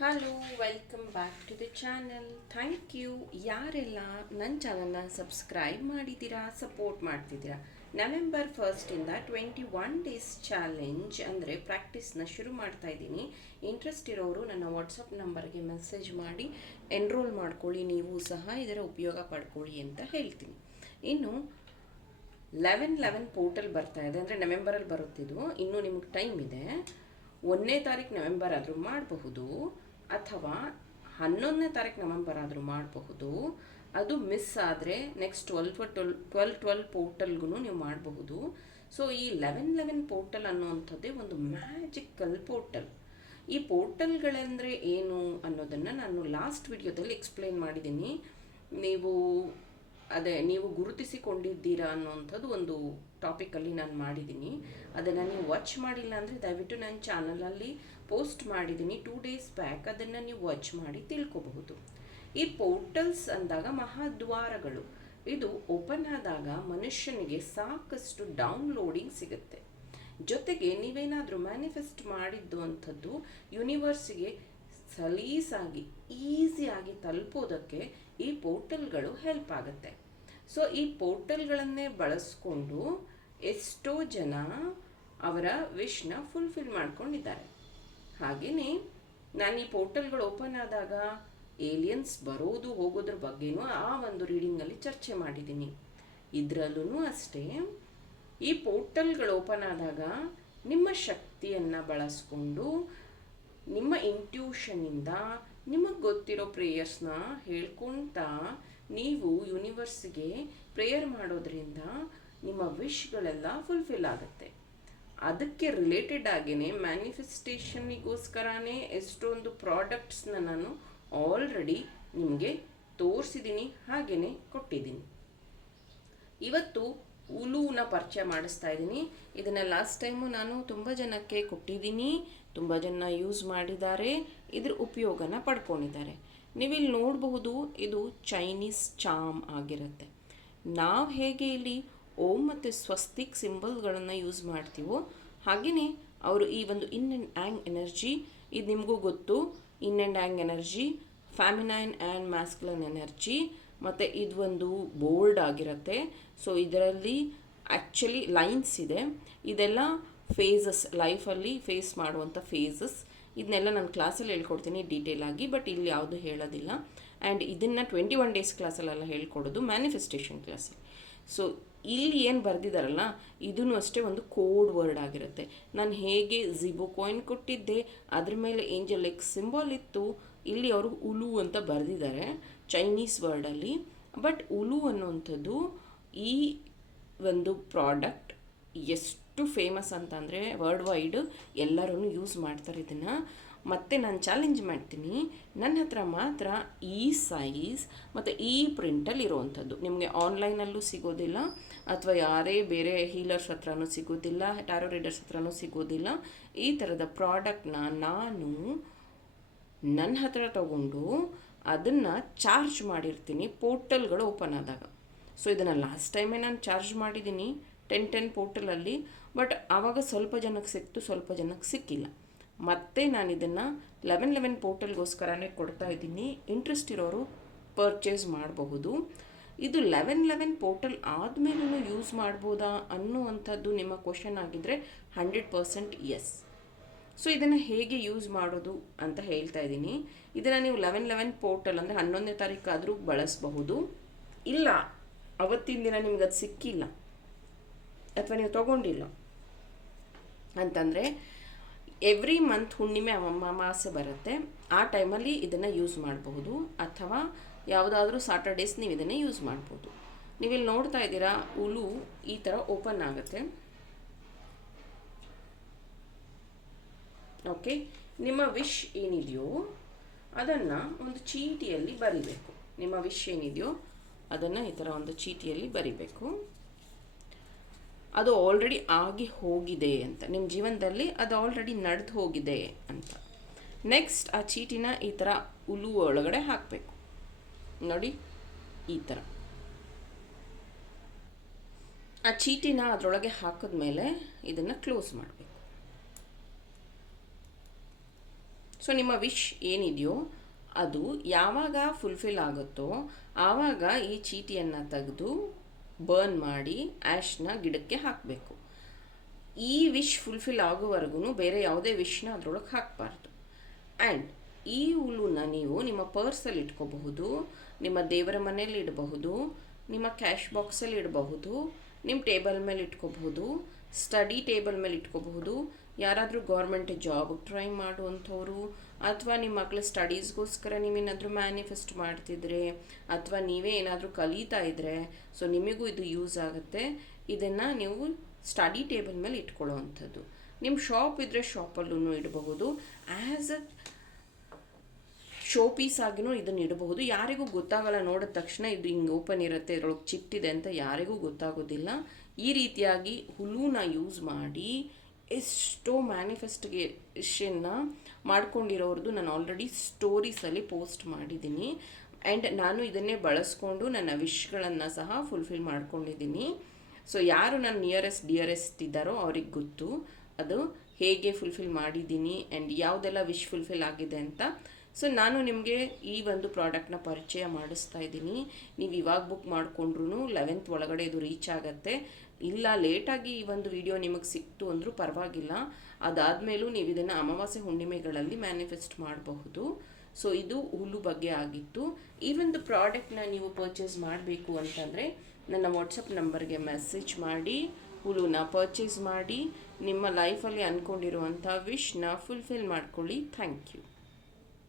Hello, welcome back to the channel. Thank you ಯಾರೆಲ್ಲ ನನ್ನ ಚಾನಲ್ನ ಸಬ್ಸ್ಕ್ರೈಬ್ ಮಾಡಿದ್ದೀರಾ, ಸಪೋರ್ಟ್ ಮಾಡ್ತಿದ್ದೀರಾ. ನವೆಂಬರ್ 1 21 ಡೇಸ್ ಚಾಲೆಂಜ್ ಅಂದರೆ ಪ್ರಾಕ್ಟೀಸ್ನ ಶುರು ಮಾಡ್ತಾ ಇದ್ದೀನಿ. ಇಂಟ್ರೆಸ್ಟ್ ಇರೋರು ನನ್ನ ವಾಟ್ಸಪ್ ನಂಬರ್ಗೆ ಮೆಸೇಜ್ ಮಾಡಿ ಎನ್ರೋಲ್ ಮಾಡ್ಕೊಳ್ಳಿ. ನೀವು ಸಹ ಇದರ ಉಪಯೋಗ ಪಡ್ಕೊಳ್ಳಿ ಅಂತ ಹೇಳ್ತೀನಿ. ಇನ್ನು 11/11 ಪೋರ್ಟಲ್ ಬರ್ತಾ ಇದೆ, ಅಂದರೆ ನವೆಂಬರಲ್ಲಿ ಬರುತ್ತಿದ್ದು. ಇನ್ನೂ ನಿಮಗೆ ಟೈಮ್ ಇದೆ. 1ನೇ ತಾರೀಕು ನವೆಂಬರ್ ಆದರೂ ಮಾಡಬಹುದು, ಅಥವಾ 11ನೇ ತಾರೀಕು ನವೆಂಬರ್ ಆದರೂ ಮಾಡಬಹುದು. ಅದು ಮಿಸ್ ಆದರೆ ನೆಕ್ಸ್ಟ್ 12/12 ಪೋರ್ಟಲ್ಗೂ ನೀವು ಮಾಡಬಹುದು. ಸೊ ಈ 11/11 ಪೋರ್ಟಲ್ ಅನ್ನುವಂಥದ್ದೇ ಒಂದು ಮ್ಯಾಜಿಕಲ್ ಪೋರ್ಟಲ್. ಈ ಪೋರ್ಟಲ್ಗಳೆಂದರೆ ಏನು ಅನ್ನೋದನ್ನು ನಾನು ಲಾಸ್ಟ್ ವಿಡಿಯೋದಲ್ಲಿ ಎಕ್ಸ್ಪ್ಲೈನ್ ಮಾಡಿದ್ದೀನಿ. ನೀವು ಗುರುತಿಸಿಕೊಂಡಿದ್ದೀರಾ ಅನ್ನೋವಂಥದ್ದು ಒಂದು ಟಾಪಿಕಲ್ಲಿ ನಾನು ಮಾಡಿದ್ದೀನಿ. ಅದನ್ನು ನೀವು ವಾಚ್ ಮಾಡಿಲ್ಲ ಅಂದರೆ ದಯವಿಟ್ಟು ನನ್ನ ಚಾನಲಲ್ಲಿ ಪೋಸ್ಟ್ ಮಾಡಿದ್ದೀನಿ 2 ಡೇಸ್ ಬ್ಯಾಕ್. ಅದನ್ನು ನೀವು ವಾಚ್ ಮಾಡಿ ತಿಳ್ಕೊಬಹುದು. ಈ ಪೋರ್ಟಲ್ಸ್ ಅಂದಾಗ ಮಹಾದ್ವಾರಗಳು. ಇದು ಓಪನ್ ಆದಾಗ ಮನುಷ್ಯನಿಗೆ ಸಾಕಷ್ಟು ಡೌನ್ಲೋಡಿಂಗ್ ಸಿಗುತ್ತೆ. ಜೊತೆಗೆ ನೀವೇನಾದರೂ ಮ್ಯಾನಿಫೆಸ್ಟ್ ಮಾಡಿದ್ದು ಅಂಥದ್ದು ಯೂನಿವರ್ಸಿಗೆ ಸಲೀಸಾಗಿ ಈಸಿಯಾಗಿ ತಲುಪೋದಕ್ಕೆ ಈ ಪೋರ್ಟಲ್ಗಳು ಹೆಲ್ಪ್ ಆಗುತ್ತೆ. ಸೊ ಈ ಪೋರ್ಟಲ್ಗಳನ್ನೇ ಬಳಸ್ಕೊಂಡು ಎಷ್ಟೋ ಜನ ಅವರ ವಿಶ್ನ ಫುಲ್ಫಿಲ್ ಮಾಡ್ಕೊಂಡಿದ್ದಾರೆ. ಹಾಗೆಯೇ ನಾನು ಈ ಪೋರ್ಟಲ್ಗಳು ಓಪನ್ ಆದಾಗ ಏಲಿಯನ್ಸ್ ಬರೋದು ಹೋಗೋದ್ರ ಬಗ್ಗೆನೂ ಆ ಒಂದು ರೀಡಿಂಗಲ್ಲಿ ಚರ್ಚೆ ಮಾಡಿದ್ದೀನಿ. ಇದರಲ್ಲೂ ಅಷ್ಟೇ, ಈ ಪೋರ್ಟಲ್ಗಳು ಓಪನ್ ಆದಾಗ ನಿಮ್ಮ ಶಕ್ತಿಯನ್ನು ಬಳಸ್ಕೊಂಡು ನಿಮ್ಮ ಇಂಟ್ಯೂಷನಿಂದ ನಿಮಗೆ ಗೊತ್ತಿರೋ ಪ್ರೇಯರ್ಸ್ನ ಹೇಳ್ಕೊಳ್ತಾ ನೀವು ಯೂನಿವರ್ಸ್ಗೆ ಪ್ರೇಯರ್ ಮಾಡೋದ್ರಿಂದ ನಿಮ್ಮ ವಿಶ್ಗಳೆಲ್ಲ ಫುಲ್ಫಿಲ್ ಆಗುತ್ತೆ. ಅದಕ್ಕೆ ರಿಲೇಟೆಡ್ ಆಗಿಯೇ ಮ್ಯಾನಿಫೆಸ್ಟೇಷನ್ನಿಗೋಸ್ಕರನೇ ಎಷ್ಟೊಂದು ಪ್ರಾಡಕ್ಟ್ಸ್ನ ನಾನು ಆಲ್ರೆಡಿ ನಿಮಗೆ ತೋರಿಸಿದ್ದೀನಿ, ಹಾಗೆಯೇ ಕೊಟ್ಟಿದ್ದೀನಿ. ಇವತ್ತು ಉಲೂನ ಪರಿಚಯ ಮಾಡಿಸ್ತಾ ಇದ್ದೀನಿ. ಇದನ್ನು ಲಾಸ್ಟ್ ಟೈಮು ನಾನು ತುಂಬ ಜನಕ್ಕೆ ಕೊಟ್ಟಿದ್ದೀನಿ. ತುಂಬ ಜನ ಯೂಸ್ ಮಾಡಿದ್ದಾರೆ, ಇದ್ರ ಉಪಯೋಗನ ಪಡ್ಕೊಂಡಿದ್ದಾರೆ. ನೀವಿಲ್ಲಿ ನೋಡಬಹುದು, ಇದು ಚೈನೀಸ್ ಚಾಮ್ ಆಗಿರುತ್ತೆ. ನಾವು ಹೇಗೆ ಇಲ್ಲಿ ಓಂ ಮತ್ತು ಸ್ವಸ್ತಿಕ್ ಸಿಂಬಲ್ಗಳನ್ನು ಯೂಸ್ ಮಾಡ್ತೀವೋ ಹಾಗೆಯೇ ಅವರು ಈ ಒಂದು ಇನ್ ಆ್ಯಂಡ್ ಆ್ಯಂಗ್ ಎನರ್ಜಿ, ಇದು ನಿಮಗೂ ಗೊತ್ತು. Yin and yang energy, feminine and masculine energy, ಮತ್ತು ಇದು ಒಂದು ಬೋಲ್ಡ್ ಆಗಿರುತ್ತೆ. ಸೊ ಇದರಲ್ಲಿ ಆ್ಯಕ್ಚುಲಿ ಲೈನ್ಸ್ ಇದೆ. ಇದೆಲ್ಲ ಫೇಸಸ್, ಲೈಫಲ್ಲಿ ಫೇಸ್ ಮಾಡುವಂಥ ಫೇಸಸ್. ಇದನ್ನೆಲ್ಲ ನಾನು ಕ್ಲಾಸಲ್ಲಿ ಹೇಳ್ಕೊಡ್ತೀನಿ ಡೀಟೇಲ್ ಆಗಿ, ಬಟ್ ಇಲ್ಲಿ ಯಾವುದು ಹೇಳೋದಿಲ್ಲ. ಆ್ಯಂಡ್ ಇದನ್ನು 21 ಡೇಸ್ ಕ್ಲಾಸಲ್ಲೆಲ್ಲ ಹೇಳ್ಕೊಡೋದು ಮ್ಯಾನಿಫೆಸ್ಟೇಷನ್ ಕ್ಲಾಸಲ್ಲಿ. ಸೊ ಇಲ್ಲಿ ಏನು ಬರೆದಿದ್ದಾರಲ್ಲ, ಇದೂ ಅಷ್ಟೇ ಒಂದು ಕೋಡ್ ವರ್ಡ್ ಆಗಿರುತ್ತೆ. ನಾನು ಹೇಗೆ ಝಿಬೋ ಕಾಯಿನ್ ಕೊಟ್ಟಿದ್ದೆ, ಅದ್ರ ಮೇಲೆ ಏಂಜಲ್ ಎಕ್ಸ್ ಸಿಂಬಲ್ ಇತ್ತು. ಇಲ್ಲಿ ಅವರು ಉಲು ಅಂತ ಬರೆದಿದ್ದಾರೆ ಚೈನೀಸ್ ವರ್ಡಲ್ಲಿ. ಬಟ್ ಉಲು ಅನ್ನುವಂಥದ್ದು ಈ ಒಂದು ಪ್ರಾಡಕ್ಟ್ ಎಷ್ಟು ಫೇಮಸ್ ಅಂತಂದರೆ ವರ್ಲ್ಡ್ ವೈಡ್ ಎಲ್ಲರೂ ಯೂಸ್ ಮಾಡ್ತಾರೆ ಇದನ್ನು. ಮತ್ತು ನಾನು ಚಾಲೆಂಜ್ ಮಾಡ್ತೀನಿ, ನನ್ನ ಹತ್ರ ಮಾತ್ರ ಈ ಸೈಜ್ ಮತ್ತು ಈ ಪ್ರಿಂಟಲ್ಲಿ ಇರೋವಂಥದ್ದು. ನಿಮಗೆ ಆನ್ಲೈನಲ್ಲೂ ಸಿಗೋದಿಲ್ಲ, ಅಥವಾ ಯಾರೇ ಬೇರೆ ಹೀಲರ್ಸ್ ಹತ್ರನೂ ಸಿಗೋದಿಲ್ಲ, ಟ್ಯಾರೋ ರೀಡರ್ಸ್ ಹತ್ರನೂ ಸಿಗೋದಿಲ್ಲ. ಈ ಥರದ ಪ್ರಾಡಕ್ಟ್ನ ನಾನು ನನ್ನ ಹತ್ರ ತಗೊಂಡು ಅದನ್ನು ಚಾರ್ಜ್ ಮಾಡಿರ್ತೀನಿ ಪೋರ್ಟಲ್ಗಳು ಓಪನ್ ಆದಾಗ. ಸೊ ಇದನ್ನು ಲಾಸ್ಟ್ ಟೈಮೇ ನಾನು ಚಾರ್ಜ್ ಮಾಡಿದ್ದೀನಿ 10 ಪೋರ್ಟಲಲ್ಲಿ. ಬಟ್ ಆವಾಗ ಸ್ವಲ್ಪ ಜನಕ್ಕೆ ಸಿಕ್ತು, ಸ್ವಲ್ಪ ಜನಕ್ಕೆ ಸಿಕ್ಕಿಲ್ಲ. ಮತ್ತು ನಾನು ಇದನ್ನು 11/11 ಪೋರ್ಟಲ್ಗೋಸ್ಕರನೇ ಕೊಡ್ತಾ ಇದ್ದೀನಿ. ಇಂಟ್ರೆಸ್ಟ್ ಇರೋರು ಪರ್ಚೇಸ್ ಮಾಡಬಹುದು. ಇದು 11/11 ಪೋರ್ಟಲ್ ಆದಮೇಲೂ ಯೂಸ್ ಮಾಡ್ಬೋದಾ ಅನ್ನುವಂಥದ್ದು ನಿಮ್ಮ ಕ್ವಶನ್ ಆಗಿದ್ದರೆ 100% ಎಸ್. ಸೊ ಇದನ್ನು ಹೇಗೆ ಯೂಸ್ ಮಾಡೋದು ಅಂತ ಹೇಳ್ತಾ ಇದ್ದೀನಿ. ಇದನ್ನು ನೀವು 11/11 ಪೋರ್ಟಲ್ ಅಂದರೆ 11ನೇ ತಾರೀಕಾದರೂ ಬಳಸಬಹುದು. ಇಲ್ಲ ಅವತ್ತಿನ ದಿನ ನಿಮ್ಗೆ ಅದು ಸಿಕ್ಕಿಲ್ಲ ಅಥವಾ ನೀವು ತೊಗೊಂಡಿಲ್ಲ ಅಂತಂದರೆ ಎವ್ರಿ ಮಂತ್ ಹುಣ್ಣಿಮೆ ಅಮಾವಾಸ್ಯೆ ಬರುತ್ತೆ, ಆ ಟೈಮಲ್ಲಿ ಇದನ್ನು ಯೂಸ್ ಮಾಡಬಹುದು. ಅಥವಾ ಯಾವುದಾದ್ರೂ ಸಾಟರ್ಡೇಸ್ ನೀವು ಇದನ್ನು ಯೂಸ್ ಮಾಡ್ಬೋದು. ನೀವಿಲ್ಲಿ ನೋಡ್ತಾ ಇದ್ದೀರಾ, ಉಲು ಈ ಥರ ಓಪನ್ ಆಗುತ್ತೆ. ಓಕೆ, ನಿಮ್ಮ ವಿಶ್ ಏನಿದೆಯೋ ಅದನ್ನು ಒಂದು ಚೀಟಿಯಲ್ಲಿ ಬರಿಬೇಕು. ನಿಮ್ಮ ವಿಶ್ ಏನಿದೆಯೋ ಅದನ್ನು ಈ ಥರ ಒಂದು ಚೀಟಿಯಲ್ಲಿ ಬರಿಬೇಕು. ಅದು ಆಲ್ರೆಡಿ ಆಗಿ ಹೋಗಿದೆ ಅಂತ, ನಿಮ್ಮ ಜೀವನದಲ್ಲಿ ಅದು ಆಲ್ರೆಡಿ ನಡೆದು ಹೋಗಿದೆ ಅಂತ. ನೆಕ್ಸ್ಟ್ ಆ ಚೀಟಿನ ಈ ಥರ ಉಲು ಒಳಗಡೆ ಹಾಕಬೇಕು. ನೋಡಿ, ಈ ಥರ ಆ ಚೀಟಿನ ಅದರೊಳಗೆ ಹಾಕಿದ್ಮೇಲೆ ಇದನ್ನು ಕ್ಲೋಸ್ ಮಾಡಬೇಕು. ಸೊ ನಿಮ್ಮ ವಿಶ್ ಏನಿದೆಯೋ ಅದು ಯಾವಾಗ ಫುಲ್ಫಿಲ್ ಆಗುತ್ತೋ ಆವಾಗ ಈ ಚೀಟಿಯನ್ನು ತೆಗೆದು ಬರ್ನ್ ಮಾಡಿ ಆ್ಯಶ್ನ ಗಿಡಕ್ಕೆ ಹಾಕಬೇಕು. ಈ ವಿಶ್ ಫುಲ್ಫಿಲ್ ಆಗೋವರೆಗೂ ಬೇರೆ ಯಾವುದೇ ವಿಶ್ನ ಅದರೊಳಗೆ ಹಾಕಬಾರ್ದು. ಆ್ಯಂಡ್ ಈ ಹುಲ್ಲನ್ನ ನೀವು ನಿಮ್ಮ ಪರ್ಸಲ್ಲಿ ಇಟ್ಕೋಬಹುದು, ನಿಮ್ಮ ದೇವರ ಮನೆಯಲ್ಲಿ ಇಡಬಹುದು, ನಿಮ್ಮ ಕ್ಯಾಶ್ ಬಾಕ್ಸಲ್ಲಿ ಇಡಬಹುದು, ನಿಮ್ಮ ಟೇಬಲ್ ಮೇಲೆ ಇಟ್ಕೋಬಹುದು, ಸ್ಟಡಿ ಟೇಬಲ್ ಮೇಲೆ ಇಟ್ಕೋಬಹುದು. ಯಾರಾದರೂ ಗೌರ್ಮೆಂಟ್ ಜಾಬ್ ಟ್ರೈ ಮಾಡುವಂಥವ್ರು ಅಥವಾ ನಿಮ್ಮ ಮಕ್ಕಳ ಸ್ಟಡೀಸ್ಗೋಸ್ಕರ ನೀವೇನಾದರೂ ಮ್ಯಾನಿಫೆಸ್ಟ್ ಮಾಡ್ತಿದ್ರೆ ಅಥವಾ ನೀವೇ ಏನಾದರೂ ಕಲಿತಾ ಇದ್ದರೆ ಸೊ ನಿಮಗೂ ಇದು ಯೂಸ್ ಆಗುತ್ತೆ. ಇದನ್ನು ನೀವು ಸ್ಟಡಿ ಟೇಬಲ್ ಮೇಲೆ ಇಟ್ಕೊಳ್ಳೋವಂಥದ್ದು. ನಿಮ್ಮ ಶಾಪ್ ಇದ್ದರೆ ಶಾಪಲ್ಲೂ ಇಡಬಹುದು. ಆ್ಯಸ್ ಅ ಶೋ ಪೀಸ್ ಆಗಿನೂ ಇದನ್ನು ಇಡಬಹುದು. ಯಾರಿಗೂ ಗೊತ್ತಾಗಲ್ಲ, ನೋಡಿದ ತಕ್ಷಣ ಇದು ಹಿಂಗೆ ಓಪನ್ ಇರುತ್ತೆ, ಇದರೊಳಗೆ ಚಿಟ್ಟಿದೆ ಅಂತ ಯಾರಿಗೂ ಗೊತ್ತಾಗೋದಿಲ್ಲ. ಈ ರೀತಿಯಾಗಿ ಹುಲ್ಲುನ ಯೂಸ್ ಮಾಡಿ ಎಷ್ಟೋ ಮ್ಯಾನಿಫೆಸ್ಟೇಷನ್ನ ಮಾಡ್ಕೊಂಡಿರೋರ್ದು ನಾನು ಆಲ್ರೆಡಿ ಸ್ಟೋರೀಸಲ್ಲಿ ಪೋಸ್ಟ್ ಮಾಡಿದ್ದೀನಿ. ಆ್ಯಂಡ್ ನಾನು ಇದನ್ನೇ ಬಳಸ್ಕೊಂಡು ನನ್ನ ವಿಶ್ಗಳನ್ನು ಸಹ ಫುಲ್ಫಿಲ್ ಮಾಡ್ಕೊಂಡಿದ್ದೀನಿ. ಸೊ ಯಾರು ನನ್ನ ನಿಯರೆಸ್ಟ್ ಡಿಯರೆಸ್ಟ್ ಇದ್ದಾರೋ ಅವ್ರಿಗೆ ಗೊತ್ತು ಅದು ಹೇಗೆ ಫುಲ್ಫಿಲ್ ಮಾಡಿದ್ದೀನಿ ಆ್ಯಂಡ್ ಯಾವುದೆಲ್ಲ ವಿಶ್ ಫುಲ್ಫಿಲ್ ಆಗಿದೆ ಅಂತ. ಸೊ ನಾನು ನಿಮಗೆ ಈ ಒಂದು ಪ್ರಾಡಕ್ಟ್ನ ಪರಿಚಯ ಮಾಡಿಸ್ತಾ ಇದ್ದೀನಿ. ನೀವು ಇವಾಗ ಬುಕ್ ಮಾಡಿಕೊಂಡ್ರೂ 11th ಒಳಗಡೆ ಇದು ರೀಚ್ ಆಗುತ್ತೆ. ಇಲ್ಲ ಲೇಟಾಗಿ ಈ ಒಂದು ವಿಡಿಯೋ ನಿಮಗೆ ಸಿಕ್ತು ಅಂದರೂ ಪರವಾಗಿಲ್ಲ, ಅದಾದಮೇಲೂ ನೀವು ಇದನ್ನು ಅಮಾವಾಸ್ಯೆ ಹುಣ್ಣಿಮೆಗಳಲ್ಲಿ ಮ್ಯಾನಿಫೆಸ್ಟ್ ಮಾಡಬಹುದು. ಸೊ ಇದು ಹುಲ್ಲು ಬಗ್ಗೆ ಆಗಿತ್ತು. ಈ ಒಂದು ಪ್ರಾಡಕ್ಟ್ನ ನೀವು ಪರ್ಚೇಸ್ ಮಾಡಬೇಕು ಅಂತಂದರೆ ನನ್ನ ವಾಟ್ಸಪ್ ನಂಬರ್ಗೆ ಮೆಸೇಜ್ ಮಾಡಿ ಹುಲ್ಲುನ ಪರ್ಚೇಸ್ ಮಾಡಿ ನಿಮ್ಮ ಲೈಫಲ್ಲಿ ಅಂದ್ಕೊಂಡಿರುವಂಥ ವಿಶ್ನ ಫುಲ್ಫಿಲ್ ಮಾಡ್ಕೊಳ್ಳಿ. Thank you.